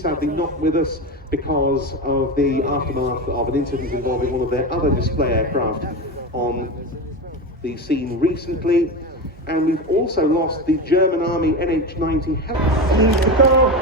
sadly not with us because of the aftermath of an incident involving one of their other display aircraft on the scene recently. And we've also lost the German Army NH-90 helicopter.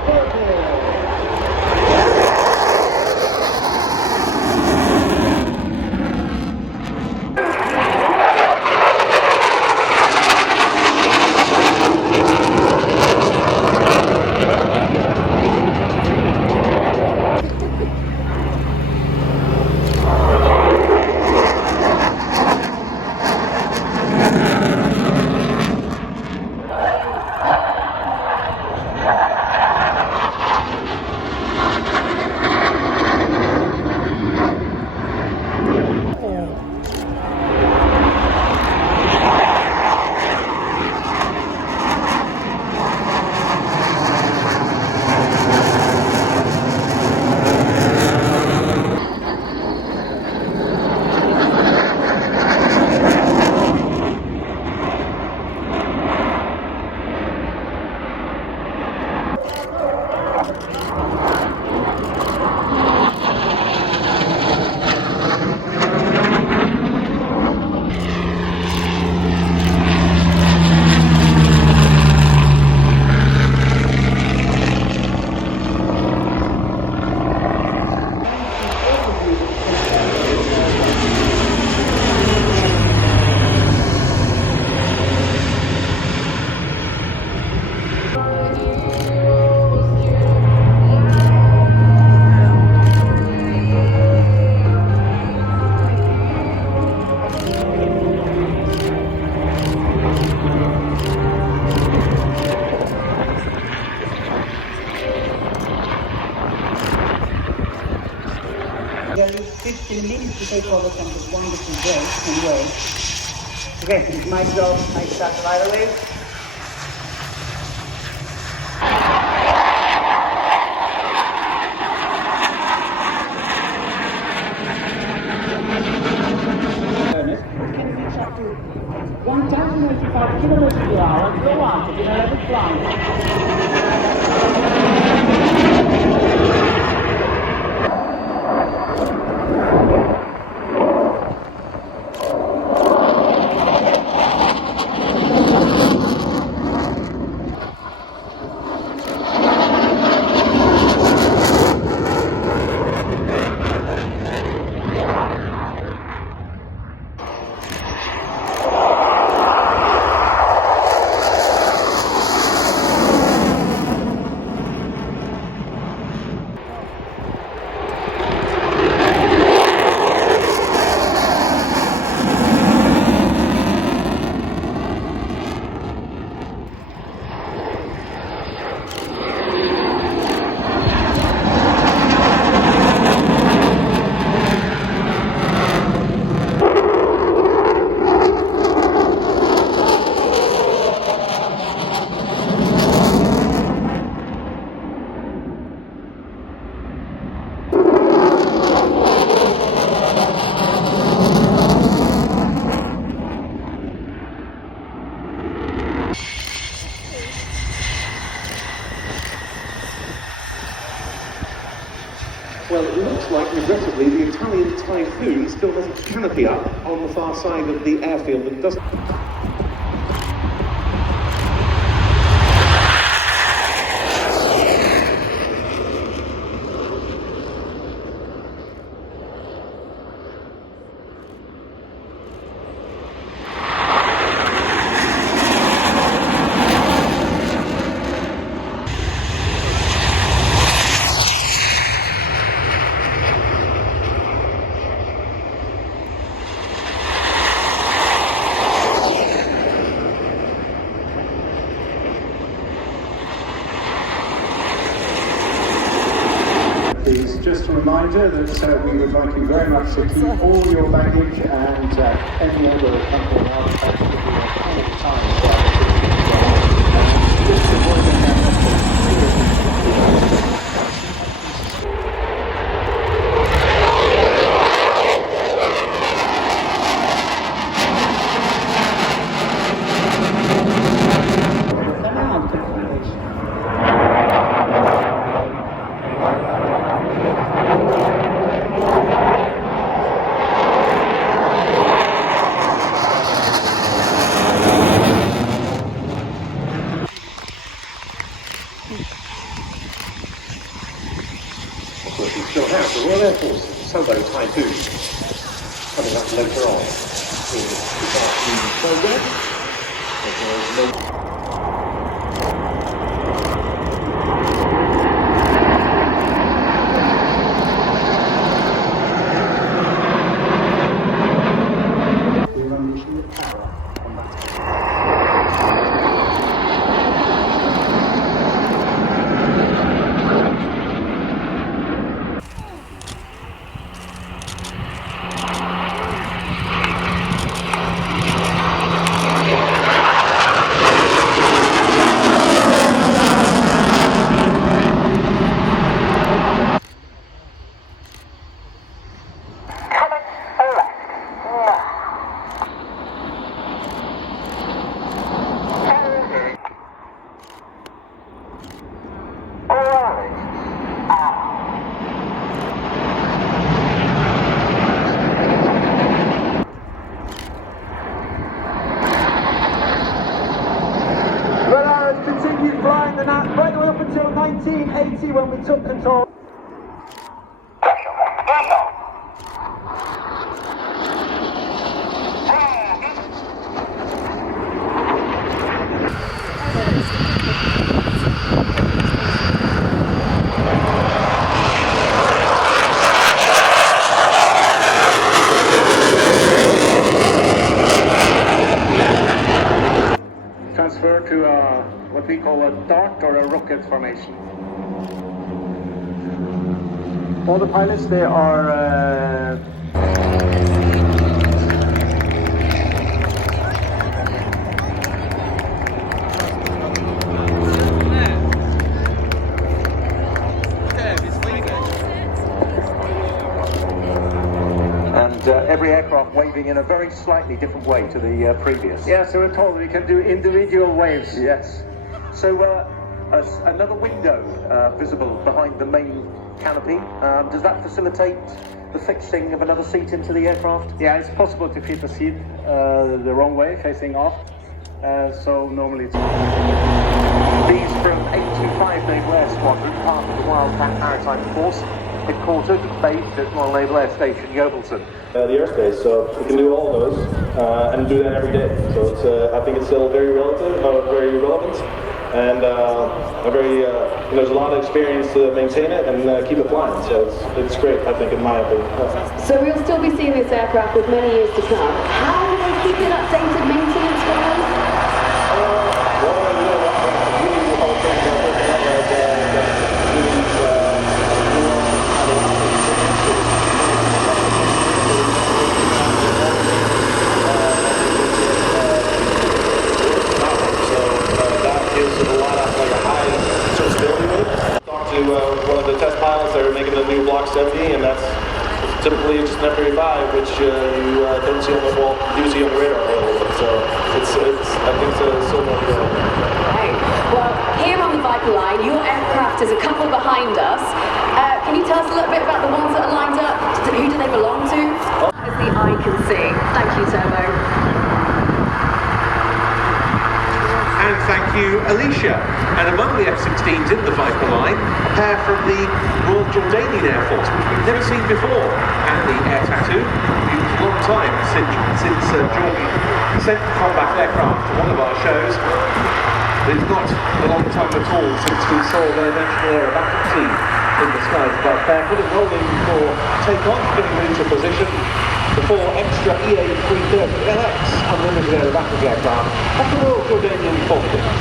There is 15 minutes to take over from this wonderful break and road. Okay, it's my job. I start right away. Can reach up to 1,085 kilometers per hour and go out in a level flight. Well, it looks like, regrettably, the Italian Typhoon still has its canopy up on the far side of the airfield that doesn't... Just a reminder that we would like you very much to keep all your baggage and any other company artifacts to be at time. Just avoiding that. course, we still have the Royal Air Force Solo Typhoon coming up later on in this afternoon's programme. Continued flying the night right the way up until 1980 when we took control. Transfer to what we call a dart or a rocket formation. All the pilots, they are every aircraft waving in a very slightly different way to the previous. Yeah, so we're told we can do individual waves. Yes. So another window visible behind the main canopy. Does that facilitate the fixing of another seat into the aircraft? Yeah, it's possible to fit a seat the wrong way, facing off. So normally it's... These from 85 Naval Air Squadron, part of the Wildcat Maritime Force, headquartered, based at Royal Naval Air Station, Yeovilton. The airspace, so we can do all of those and do that every day. So it's, I think it's still very relative, very relevant, and a very there's a lot of experience to maintain it and keep it flying. So it's great, I think, in my opinion. So we'll still be seeing this aircraft with many years to come. How do they keep it updated maintenance-wise? One of the test pilots, they were making the new Block 70, and that's typically just an F-35, which you don't see on the wall, do see on the radar a little bit. So I think it's so much good. Right. Well, here on the Viper line, your aircraft is a couple behind us. Can you tell us a little bit about the ones that are lined up? Who do they belong to? As the eye can see. Thank you, Turbo. And thank you, Alicia. And among the F-16s in the Viper line, a pair from the Royal Jordanian Air Force, which we've never seen before, and the Air Tattoo. It was a long time since Jordan sent combat aircraft to one of our shows. It's not a long time at all since we saw their National Aerobatic team in the skies above there, putting rolling for take-off, getting into position. The four extra EA-330LX unlimited aerobatic aircraft of the Royal Jordanian Forces.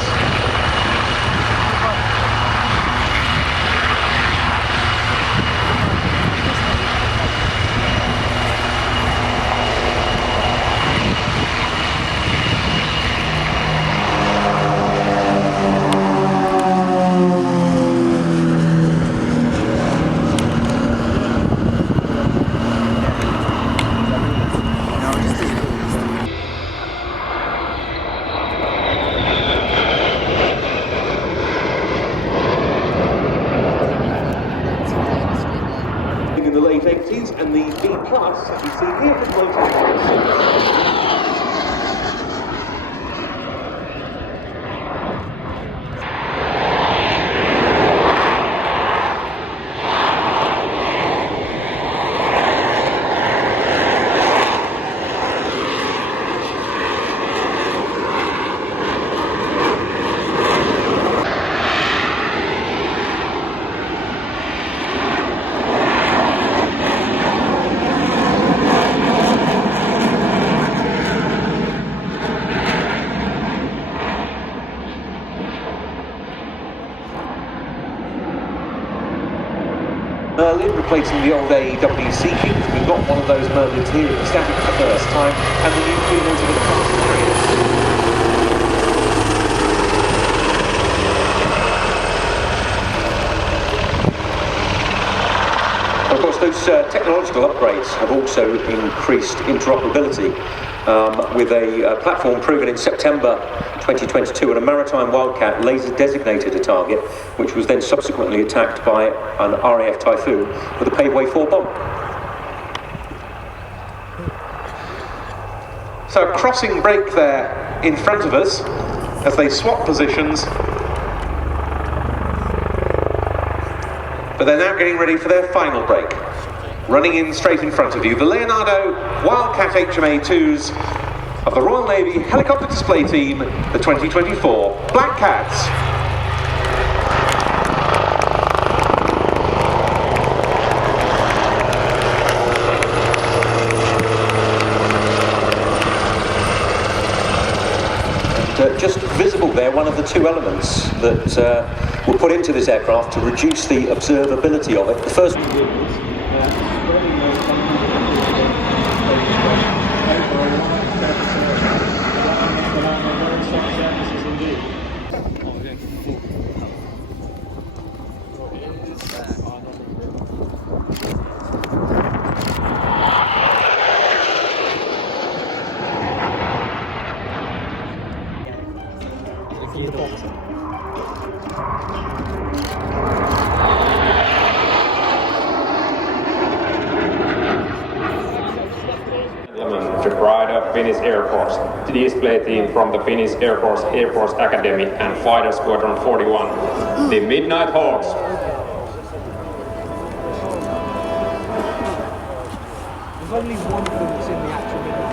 In the late 80s, and the B+, as you see here from Motor. Merlin replacing the old AEW Sea King. We've got one of those Merlins here in the static for the first time, and the new Queen Elizabeth class Harrier. Of course, those technological upgrades have also increased interoperability with a platform proven in September 2022 and a maritime Wildcat laser designated a target, which was then subsequently attacked by an RAF Typhoon with a Paveway 4 bomb. So a crossing break there in front of us as they swap positions. But they're now getting ready for their final break. Running in straight in front of you, the Leonardo Wildcat HMA-2s of the Royal Navy Helicopter Display Team, the 2024 Black Cats. Just visible there, one of the two elements that were put into this aircraft to reduce the observability of it. The first. The pride of Finnish Air Force, the display team from the Finnish Air Force Academy and Fighter Squadron 41, the Midnight Hawks. There's only one thing that's in the actual video.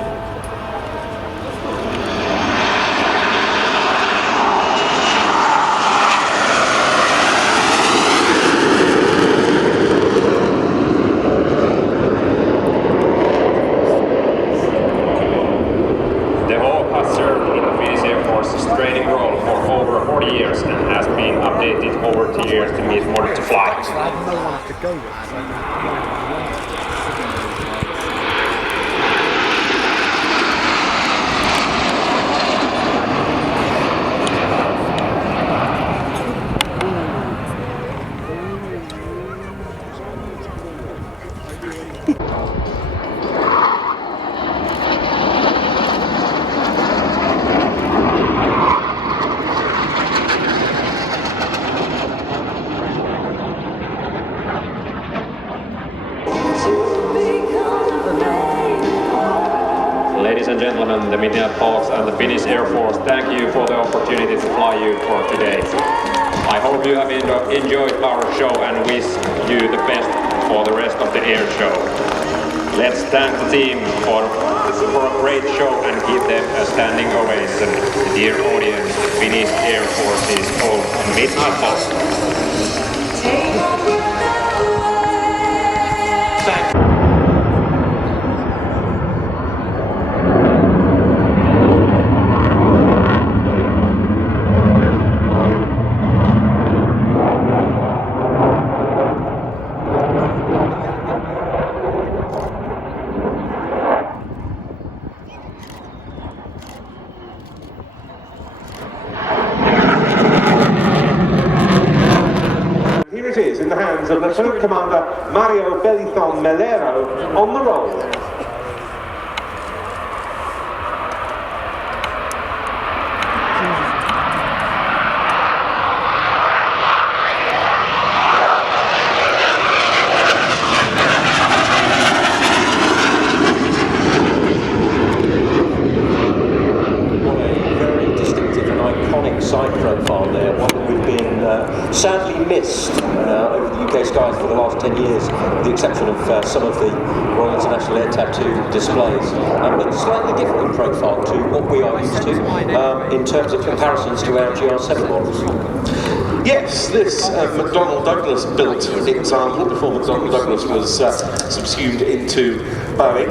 The Hawk has served in the Finnish Air Force's training role for over 40 years and has been updated over the years to meet modern flight. I had no one to go with, so Ladies and gentlemen, the Midnight Hawks and the Finnish Air Force, thank you for the opportunity to fly you for today. I hope you have enjoyed our show and wish you the best for the rest of the air show. Let's thank the team for a great show and give them a standing ovation. Dear audience, Finnish Air Force's own Midnight Hawks. Thank you. Here it is in the hands of Lieutenant Commander Mario Bellithon Melero on the roll. Side profile there, one that we've been sadly missed over the UK skies for the last 10 years, with the exception of some of the Royal International Air Tattoo displays. But slightly different in profile to what we are used to in terms of comparisons to our GR7 models. Yes, this McDonnell Douglas built example before McDonnell Douglas was subsumed into Boeing.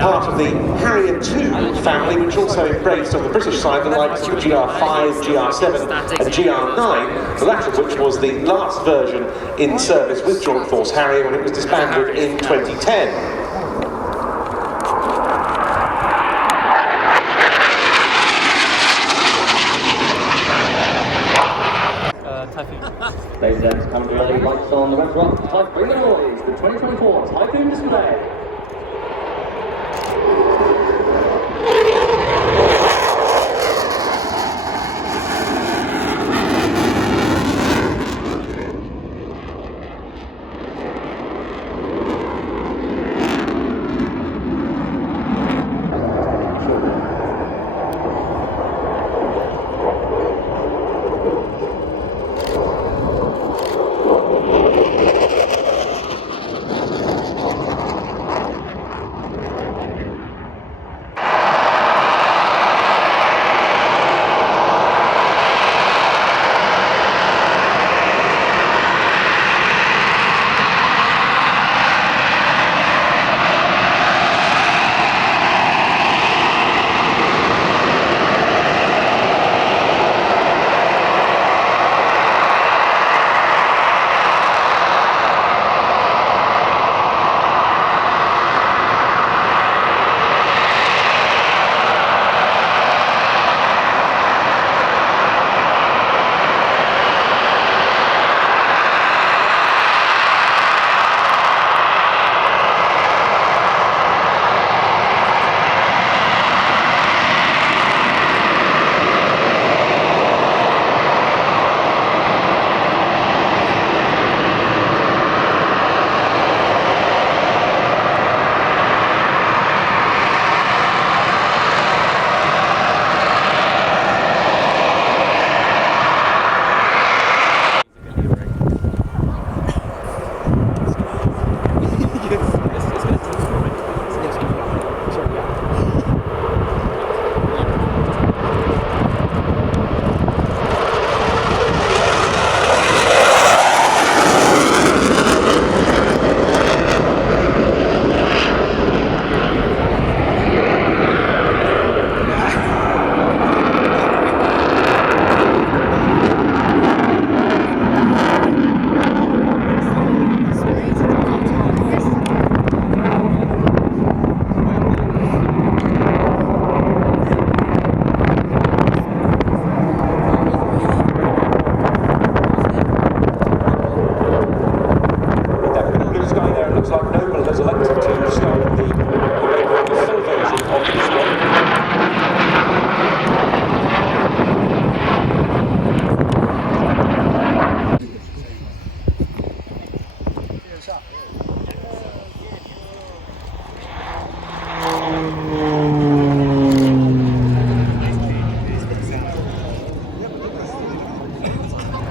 Part of the Harrier 2 family, which also embraced on the British side the likes of the GR5, GR7 and GR9, the latter of which was the last version in service with Joint Force Harrier when it was disbanded in 2010. Ladies and gentlemen, come to early lights on the red rock. Type bring the noise, the 2024 Typhoon display.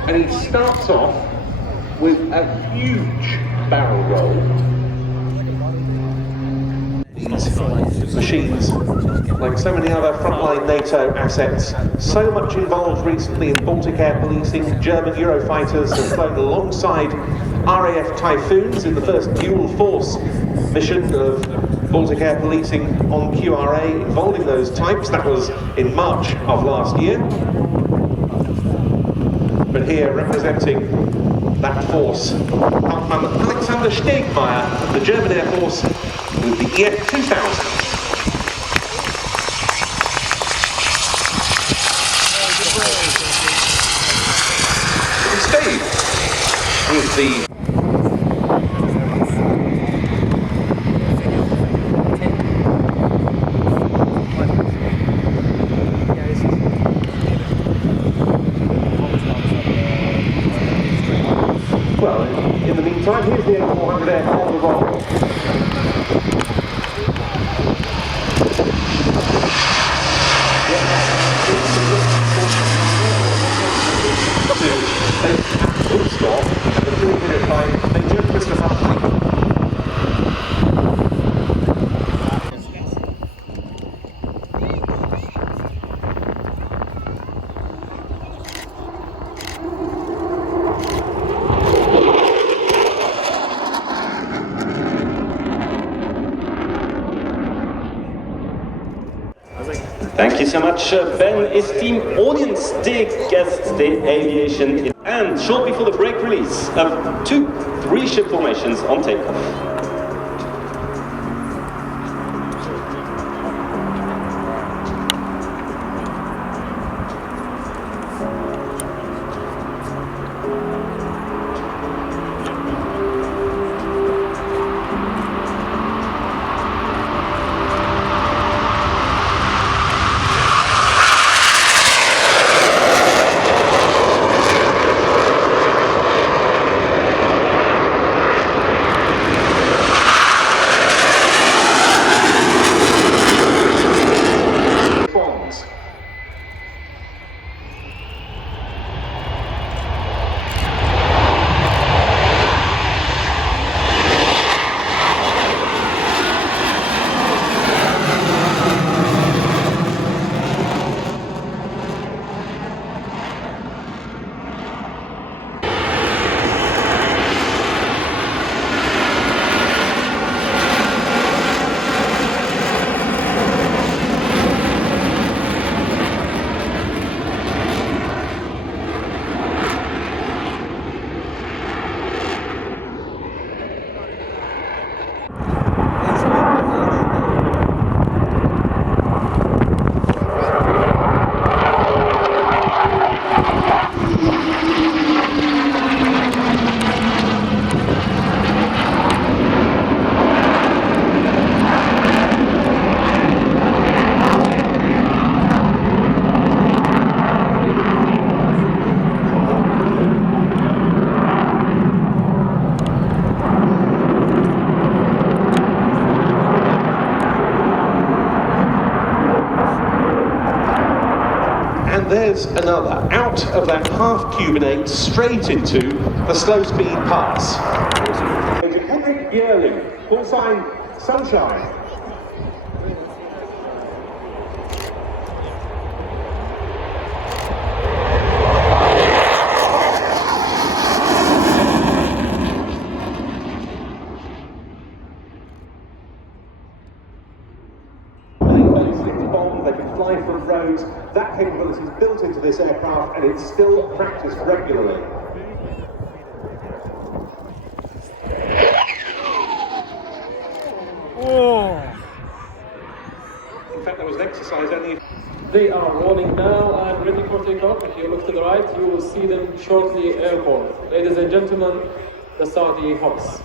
And he starts off with a huge barrel roll. These machines, like so many other frontline NATO assets, so much involved recently in Baltic air policing. German Eurofighters have flown alongside RAF Typhoons in the first dual force mission of Baltic air policing on QRA involving those types. That was in March of last year. But here, representing that force, Hauptmann Alexander Stegmeier of the German Air Force with the EF 2000. Steve with the in the meantime, here's the A400 Air on the roll. To stop at the 3-minute by Major Christopher Pike. Thank you so much, Ben. Esteemed audience, dear guests, the aviation. And shortly before the break release of 2-3 ship formations on takeoff. There's another, out of that half-cubanate, straight into the slow-speed pass. Henrik Björling, call sign Sunshine. They can fly from roads. That capability is built into this aircraft and it's still practiced regularly. Oh. In fact, there was an exercise only. They are rolling now and ready for takeoff. If you look to the right, you will see them shortly airborne. Ladies and gentlemen, the Saudi Hawks.